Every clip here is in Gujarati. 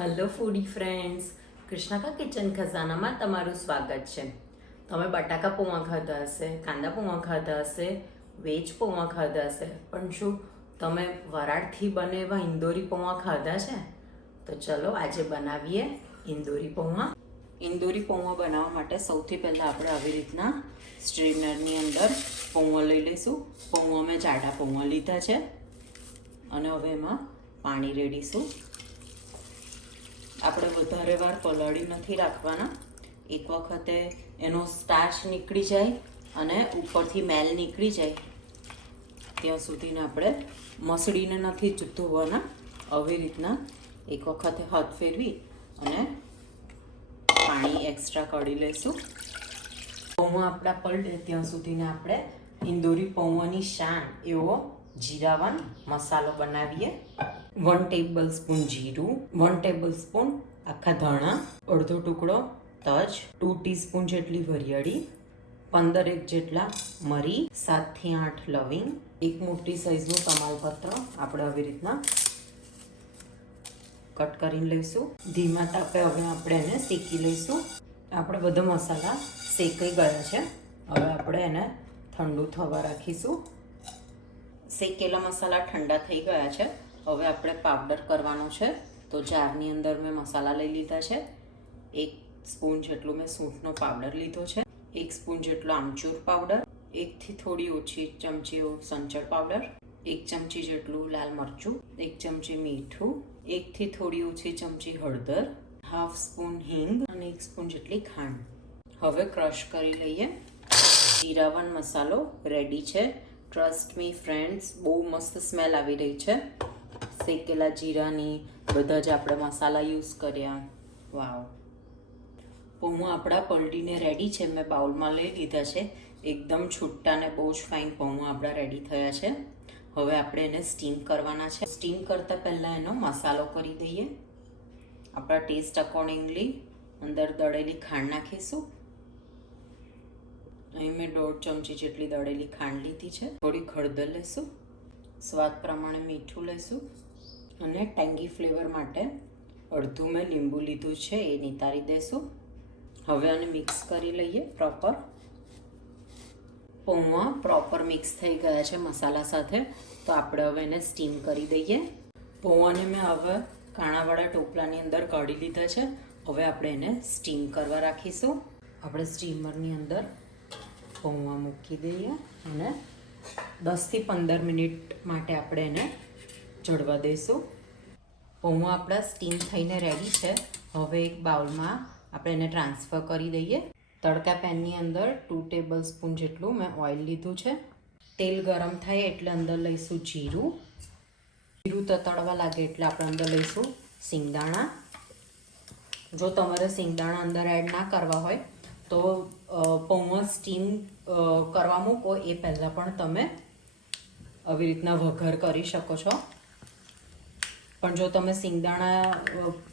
હેલો ફૂડી ફ્રેન્ડ્સ, કૃષ્ણાકા કિચન ખજાનામાં તમારું સ્વાગત છે. તમે બટાકા પૌવા ખાધા હશે, કાંદા પૌવા ખાધા હશે, વેજ પૌવા ખાધા હશે, પણ શું તમે વરાળથી બને એવા ઇન્દોરી પૌવા ખાધા છે? તો ચલો આજે બનાવીએ ઇન્દોરી પૌવા. ઇન્દોરી પૌવા બનાવવા માટે સૌથી પહેલાં આપણે આવી રીતના સ્ટ્રેનરની અંદર પૌવા લઈ લઈશું. પૌવા મેં જાડા પૌવા લીધા છે અને હવે એમાં પાણી રેડીશું. આપણે વધારે વાર પલાળી નથી રાખવાના. એક વખતે એનો સ્ટાર્ચ નીકળી જાય અને ઉપરથી મેલ નીકળી જાય ત્યાં સુધીને આપણે મસળીને નથી ધોવાના. આવી રીતના એક વખતે હાથ ફેરવી અને પાણી એક્સ્ટ્રા કાઢી લઈશું. પૌવા આપણા પલળે ત્યાં સુધીને આપણે ઇન્દોરી પૌવાની શાન એવો જીરાવન મસાલો બનાવીએ. 1 ટેબલ સ્પૂન જીરું, 1 ટેબલ સ્પૂન આખા ધાણા, અડધો ટુકડો તજ, 2 ટીસ્પૂન જેટલી વરિયાળી, 15 જેટલા મરી, 7 થી 8 લવિંગ, એક મોટી સાઈઝનું તમાલપત્ર આપણે આવી રીતના કટ કરીને લઈશું. ધીમા તાપે હવે આપણે એને શેકી લઈશું. આપણે બધા મસાલા શેકાઈ ગયા છે. હવે આપણે એને ઠંડુ થવા રાખીશું. શેકેલા મસાલા ઠંડા થઈ ગયા છે. હવે આપણે પાવડર કરવાનો છે. તો જારની અંદર મેં મસાલા લઈ લીધા છે. 1 સ્પૂન જેટલું મેં સૂંઠનો પાવડર લીધો છે, 1 સ્પૂન જેટલો આમચૂર પાવડર, 1 થી થોડી ઓછી ચમચી સંચળ પાવડર, 1 ચમચી જેટલું લાલ મરચું, 1 ચમચી મીઠું, 1 થી થોડી ઓછી ચમચી હળદર, 1/2 સ્પૂન હિંગ અને 1 સ્પૂન જેટલી ખાંડ. હવે ક્રશ કરી લઈએ. જીરાવન મસાલો રેડી છે. ટ્રસ્ટ મી ફ્રેન્ડ્સ, બહુ મસ્ત સ્મેલ આવી રહી છે શેકેલા જીરાની. બધા જ આપણે મસાલા યુઝ કર્યા. વાવ! પૌવા આપણા પલળીને રેડી છે. મેં બાઉલમાં લઈ લીધા છે. એકદમ છૂટા ને બહુ જ ફાઇન પૌવા આપણા રેડી થયા છે. હવે આપણે એને સ્ટીમ કરવાના છે. સ્ટીમ કરતાં પહેલાં એનો મસાલો કરી દઈએ. આપણા ટેસ્ટ અકોર્ડિંગલી અંદર દળેલી ખાંડ નાખીશું. અહીં મેં 1.5 ચમચી જેટલી દળેલી ખાંડ લીધી છે. થોડી હળદર લઈશું, સ્વાદ પ્રમાણે મીઠું લઈશું અને ટેંગી ફ્લેવર માટે અડધું મેં લીંબુ લીધું છે, એ નિતારી દઈશું. હવે આને મિક્સ કરી લઈએ પ્રોપર. પૌવા પ્રોપર મિક્સ થઈ ગયા છે મસાલા સાથે. તો આપણે હવે એને સ્ટીમ કરી દઈએ. પૌવાને મેં હવે કાણાવાળા ટોપલાની અંદર કાઢી લીધા છે. હવે આપણે એને સ્ટીમ કરવા રાખીશું. આપણે સ્ટીમરની અંદર પૌવા મૂકી દઈએ અને 10 થી 15 મિનિટ માટે આપણે એને ચડવા દઈશું. પૌવા આપણા સ્ટીમ થઈને રેડી છે. હવે એક બાઉલમાં આપણે એને ટ્રાન્સફર કરી દઈએ. તડકા પેનની અંદર 2 ટેબલ સ્પૂન જેટલું મેં ઓઇલ લીધું છે. તેલ ગરમ થાય એટલે અંદર લઈશું જીરું. જીરું તતડવા લાગે એટલે આપણે અંદર લઈશું સિંગદાણા. જો તમારે સિંગદાણા અંદર એડ ના કરવા હોય તો પૌવા સ્ટીમ કરવા મૂકો એ પહેલાં પણ તમે આવી રીતના વઘાર કરી શકો છો. પણ જો તમે સિંગદાણા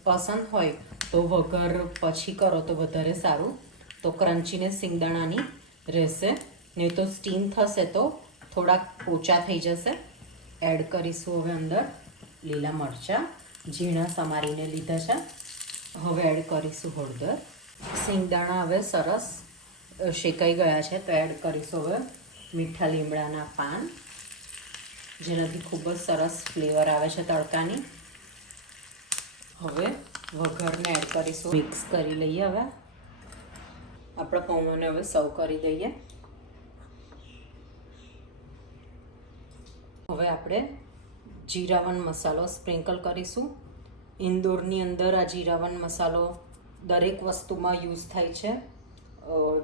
પસંદ હોય તો વઘાર પછી કરો તો વધારે સારું. તો ક્રન્ચીને સિંગદાણાની રહેશે, નહીં તો સ્ટીમ થશે તો થોડાક પોચા થઈ જશે. એડ કરીશું હવે અંદર લીલા મરચાં, ઝીણા સમારીને લીધા છે. હવે એડ કરીશું હળદર. સિંગદાણા હવે સરસ શેકાઈ ગયા છે તો એડ કરીશું હવે મીઠા લીમડાના પાન, જેનાથી ખૂબ જ સરસ ફ્લેવર આવે છે તડકાની. હવે વઘારને એડ કરીશું. મિક્સ કરી લઈએ. હવે આપણા પૌવાને હવે સર્વ કરી દઈએ. હવે આપણે જીરાવન મસાલો સ્પ્રિંકલ કરીશું. ઇન્દોરની અંદર આ જીરાવન મસાલો દરેક વસ્તુમાં યુઝ થાય છે.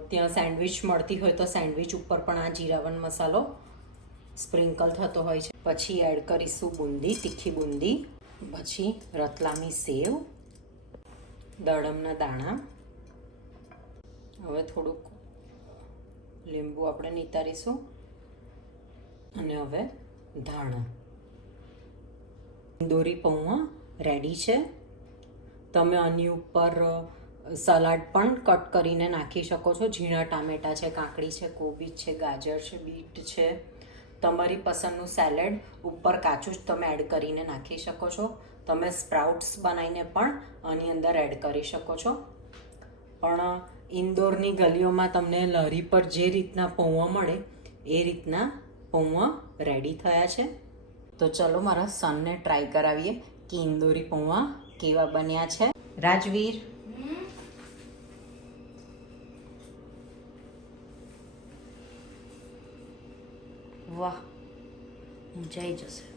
ત્યાં સેન્ડવિચ મળતી હોય તો સેન્ડવિચ ઉપર પણ આ જીરાવન મસાલો સ્પ્રિંકલ થતો હોય છે. પછી એડ કરીશું બુંદી, તીખી બુંદી, પછી રતલામી સેવ, દાડમના દાણા. હવે થોડુંક લીંબુ આપણે નિતારીશું અને હવે ધાણા. ઇન્દોરી પૌવા રેડી છે. તમે આની ઉપર સલાડ પણ કટ કરીને નાખી શકો છો. ઝીણા ટામેટાં છે, કાકડી છે, કોબીજ છે, ગાજર છે, બીટ છે. તમારી પસંદનું સેલેડ ઉપર કાચું જ તમે એડ કરીને નાખી શકો છો. તમે સ્પ્રાઉટ્સ બનાવીને પણ આની અંદર એડ કરી શકો છો. પણ ઇન્દોરની ગલીઓમાં તમને લારી પર જે રીતના પૌવા મળે એ રીતના પૌવા રેડી થયા છે. તો ચલો મારા સનને ટ્રાય કરાવીએ કે ઇન્દોરી પૌવા કેવા બન્યા છે. રાજવીર, વાહ, ઊંચાઈ જશે.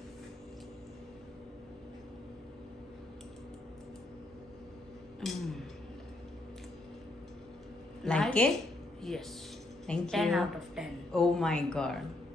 Like it? Yes. Thank 10 you. out of 10. Oh my god.